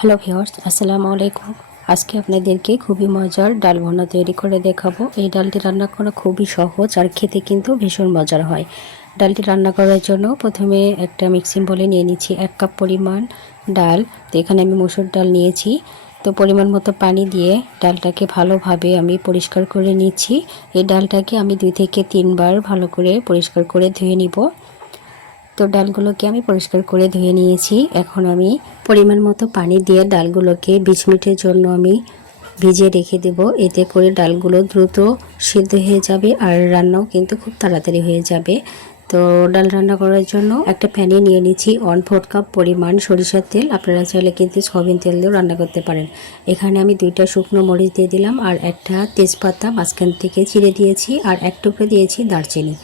Hello viewers আসসালামু আলাইকুম। আজকে আপনাদেরকে খুবই মজার ডাল ভুনা তৈরি করে দেখাবো। এই ডালটি রান্না করা খুবই সহজ আর খেতে কিন্তু ভীষণ মজার হয়। ডালটি রান্না করার জন্য প্রথমে একটা মিক্সিং বলে নিয়ে নিচ্ছি এক কাপ পরিমাণ ডাল। তো এখানে আমি মুসুর ডাল নিয়েছি। তো পরিমাণ মতো পানি দিয়ে ডালটাকে ভালোভাবে আমি পরিষ্কার করে নিচ্ছি। এই ডালটাকে আমি দুই থেকে তিনবার ভালো করে পরিষ্কার করে ধুয়ে নিব। তো ডালগুলোকে আমি পরিষ্কার করে ধুয়ে নিয়েছি। এখন আমি পরিমাণ মতো পানি দিয়ে ডালগুলোকে বিশ মিনিটের জন্য আমি ভিজিয়ে রেখে দেব। এতে করে ডালগুলো দ্রুত সিদ্ধ হয়ে যাবে আর রান্নাও কিন্তু খুব তাড়াতাড়ি হয়ে যাবে। তো ডাল রান্না করার জন্য একটা প্যানে নিয়ে নিচ্ছি ওয়ান ফোর কাপ পরিমাণ সরিষার তেল। আপনারা চাইলে কিন্তু সয়াবিন তেল দিয়েও রান্না করতে পারেন। এখানে আমি দুইটা শুকনো মরিচ দিয়ে দিলাম আর একটা তেজপাতা মাঝখান থেকে ছিঁড়ে দিয়েছি আর এক টুকরো দিয়েছি দারচিনি।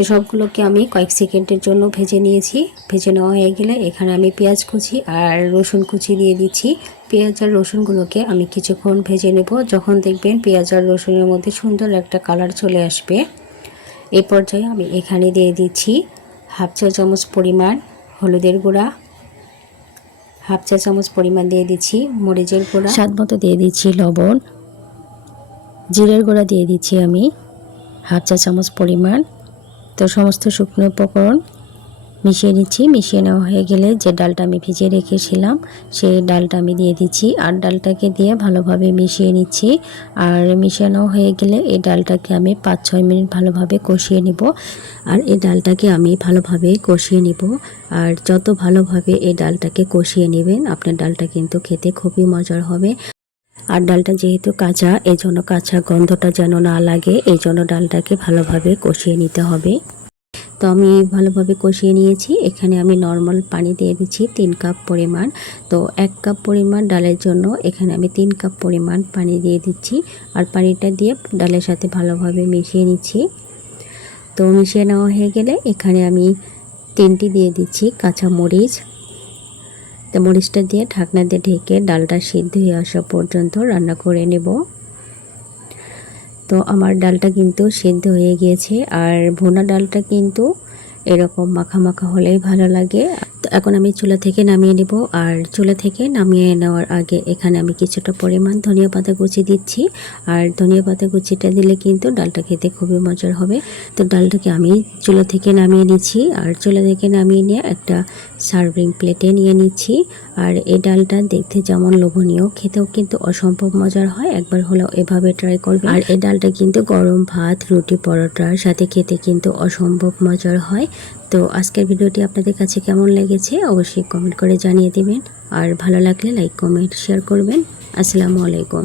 তো সবগুলোকে আমি কয়েক সেকেন্ডের জন্য ভেজে নিয়েছি। ভেজে নেওয়া হয়ে গেলে এখানে আমি পেঁয়াজ কুচি আর রসুন কুচি দিয়ে দিচ্ছি। পেঁয়াজ আর রসুনগুলোকে আমি কিছুক্ষণ ভেজে নেব। যখন দেখবেন পেঁয়াজ আর রসুনের মধ্যে সুন্দর একটা কালার চলে আসবে। এই পর্যায়ে আমি এখানে দিয়ে দিচ্ছি হাফ চা চামচ পরিমাণ হলুদের গুঁড়া, হাফ চা চামচ পরিমাণ দিয়ে দিচ্ছি মরিচের গুঁড়া, স্বাদ মতো দিয়ে দিচ্ছি লবণ, জিরের গুঁড়া দিয়ে দিচ্ছি আমি হাফ চা চামচ পরিমাণ তো সমস্ত শুকনো উপকরণ মিশিয়ে নিচ্ছি। মিশিয়ে নেওয়া হয়ে গেলে যে ডালটা আমি ভিজিয়ে রেখেছিলাম, সেই ডালটা আমি দিয়ে দিচ্ছি। আর ডালটাকে দিয়ে ভালোভাবে মিশিয়ে নিচ্ছি। আর মিশিয়ে নেওয়া হয়ে গেলে এই ডালটাকে আমি পাঁচ ছয় মিনিট ভালোভাবে কষিয়ে নিব। আর এই ডালটাকে আমি ভালোভাবে কষিয়ে নিব। আর যত ভালোভাবে এই ডালটাকে কষিয়ে নেবেন, আপনার ডালটা কিন্তু খেতে খুবই মজার হবে। আর ডালটা যেহেতু কাঁচা এই জন্য কাঁচা গন্ধটা যেন না লাগে এই জন্য ডালটাকে ভালোভাবে কষিয়ে নিতে হবে। তো আমি ভালোভাবে কষিয়ে নিয়েছি। এখানে আমি নর্মাল পানি দিয়ে দিচ্ছি তিন কাপ পরিমাণ। তো এক কাপ পরিমাণ ডালের জন্য এখানে আমি তিন কাপ পরিমাণ পানি দিয়ে দিচ্ছি আর পানিটা দিয়ে ডালের সাথে ভালোভাবে মিশিয়ে নিচ্ছি। তো মিশিয়ে নেওয়া হয়ে গেলে এখানে আমি তিনটি দিয়ে দিচ্ছি কাঁচা মরিচ তো মরিচটা দিয়ে ঢাকনা দিয়ে ঢেকে ডালটা সিদ্ধ হয়ে আসা পর্যন্ত রান্না করে নেব। তো আমার ডালটা কিন্তু সিদ্ধ হয়ে গিয়েছে আর ভোনা ডালটা কিন্তু এরকম মাখা মাখা হলেই ভালো লাগে। এখন আমি চুলা থেকে নামিয়ে নেব। আর চুলা থেকে নামিয়ে নেওয়ার আগে এখানে আমি কিছুটা পরিমাণ ধনিয়া পাতা কুচি দিচ্ছি। আর ধনিয়া পাতা কুচিটা দিলে কিন্তু ডালটা খেতে খুবই মজার হবে। তো ডালটাকে আমি চুলা থেকে নামিয়ে নিচ্ছি। আর চুলা থেকে নামিয়ে নিয়ে একটা সার্ভিং প্লেটে নিয়ে নিচ্ছি। আর এই ডালটা দেখতে যেমন লোভনীয়, খেতেও কিন্তু অসম্ভব মজার হয়। একবার হলেও এভাবে ট্রাই করবে আর এই ডালটা কিন্তু গরম ভাত, রুটি, পরোটার সাথে খেতে কিন্তু অসম্ভব মজার হয়। তো আজকের ভিডিওটি আপনাদের কাছে কেমন লেগেছে অবশ্যই কমেন্ট করে জানিয়ে দেবেন। আর ভালো লাগলে লাইক কমেন্ট শেয়ার করবেন। আসসালামু আলাইকুম।